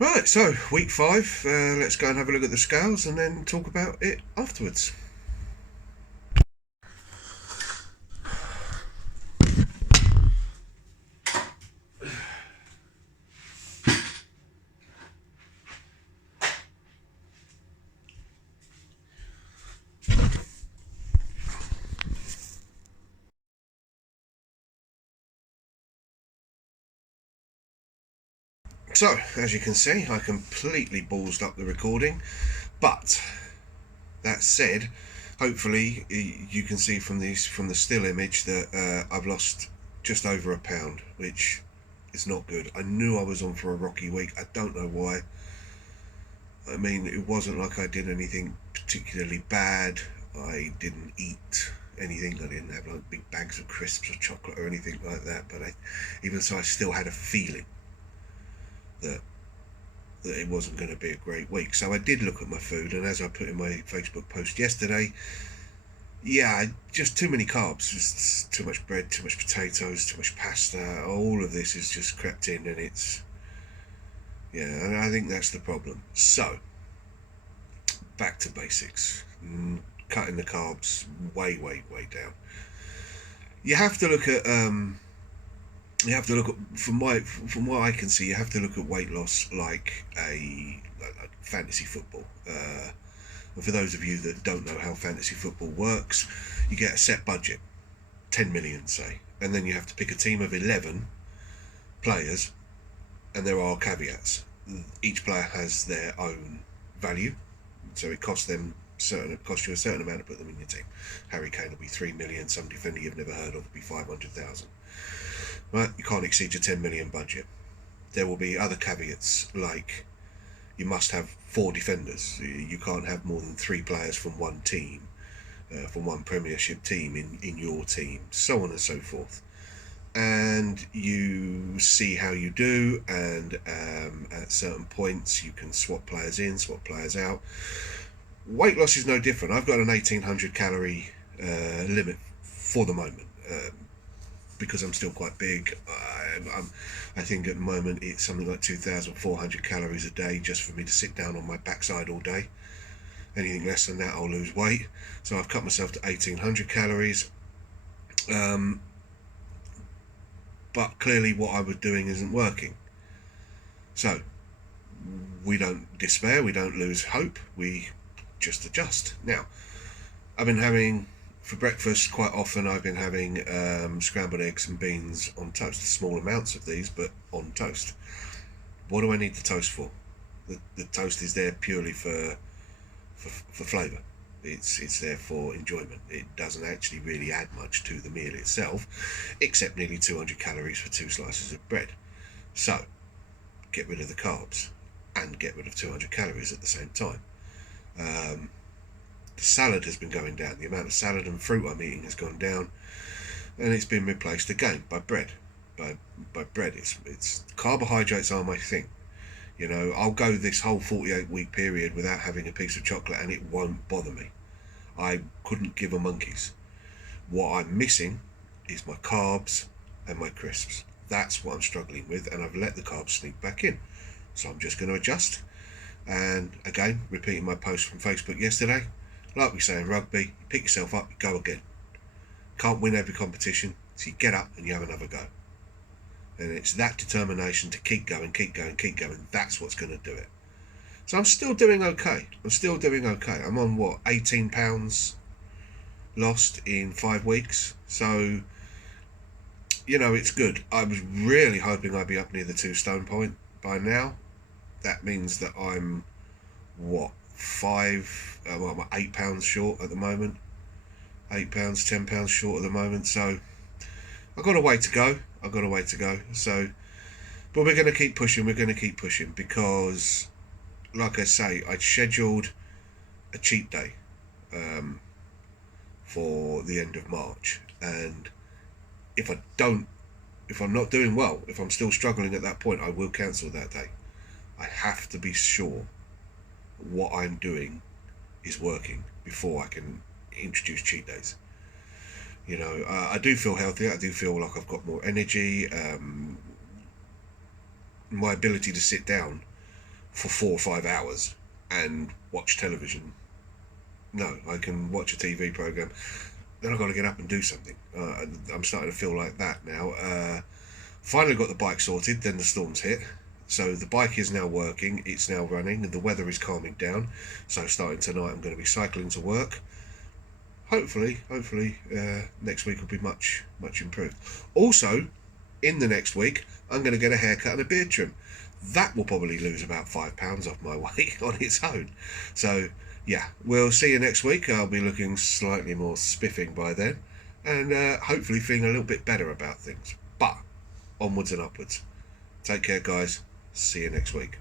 Right, so week 5, let's go and have a look at the scales and then talk about it afterwards. So, as you can see, I completely ballsed up the recording, but that said, hopefully you can see from the still image that I've lost just over a pound, which is not good. I knew I was on for a rocky week. I don't know why. I mean, it wasn't like I did anything particularly bad. I didn't eat anything. I didn't have like big bags of crisps or chocolate or anything like that. But even so, I still had a feeling that it wasn't going to be a great week. So I did look at my food, and as I put in my Facebook post yesterday, yeah, just too many carbs, just too much bread, too much potatoes, too much pasta. All of this has just crept in, and and I think that's the problem. So back to basics. Cutting the carbs way down. You have to look at from what I can see, you have to look at weight loss like like fantasy football. And for those of you that don't know how fantasy football works, you get a set budget, 10 million say, and then you have to pick a team of 11 players, and there are caveats. Each player has their own value, so it costs you a certain amount to put them in your team. Harry Kane will be 3 million. Some defender you've never heard of will be 500,000. Right, you can't exceed your 10 million budget. There will be other caveats like you must have 4 defenders. You can't have more than 3 players from one team, from one Premiership team in your team, so on and so forth. And you see how you do, and at certain points you can swap players in, swap players out. Weight loss is no different. I've got an 1800 calorie limit for the moment. Because I'm still quite big. I think at the moment it's something like 2,400 calories a day just for me to sit down on my backside all day. Anything less than that, I'll lose weight. So I've cut myself to 1,800 calories. But clearly what I was doing isn't working. So we don't despair, we don't lose hope, we just adjust. Now, I've been having for breakfast quite often. I've been having scrambled eggs and beans on toast, small amounts of these, but on toast. What do I need the toast for? The toast is there purely for flavour. It's there for enjoyment. It doesn't actually really add much to the meal itself, except nearly 200 calories for 2 slices of bread. So, get rid of the carbs and get rid of 200 calories at the same time. The salad has been going down. The amount of salad and fruit I'm eating has gone down, and it's been replaced again by bread. By bread, it's carbohydrates are my thing. You know, I'll go this whole 48-week period without having a piece of chocolate, and it won't bother me. I couldn't give a monkey's. What I'm missing is my carbs and my crisps. That's what I'm struggling with, and I've let the carbs sneak back in. So I'm just going to adjust. And again, repeating my post from Facebook yesterday, like we say in rugby, you pick yourself up, you go again. Can't win every competition, so you get up and you have another go. And it's that determination to keep going. That's what's going to do it. So I'm still doing okay. I'm on what, 18 pounds lost in 5 weeks. So, it's good. I was really hoping I'd be up near the 2 stone point by now. That means that I'm, what, I'm 8 pounds short at the moment. 8 pounds, 10 pounds short at the moment. So I've got a way to go. So, but we're going to keep pushing. Because, like I say, I scheduled a cheat day for the end of March, and if I'm not doing well, if I'm still struggling at that point, I will cancel that day. I have to be sure what I'm doing is working before I can introduce cheat days. I do feel healthier. I do feel like I've got more energy. My ability to sit down for 4 or 5 hours and watch television. No, I can watch a TV program. Then I've got to get up and do something. I'm starting to feel like that now. Finally got the bike sorted, then the storms hit. So the bike is now working, it's now running, and the weather is calming down. So starting tonight, I'm going to be cycling to work. Hopefully, next week will be much improved. Also, in the next week, I'm going to get a haircut and a beard trim. That will probably lose about £5 off my weight on its own. So, yeah, we'll see you next week. I'll be looking slightly more spiffing by then, and hopefully feeling a little bit better about things. But onwards and upwards. Take care, guys. See you next week.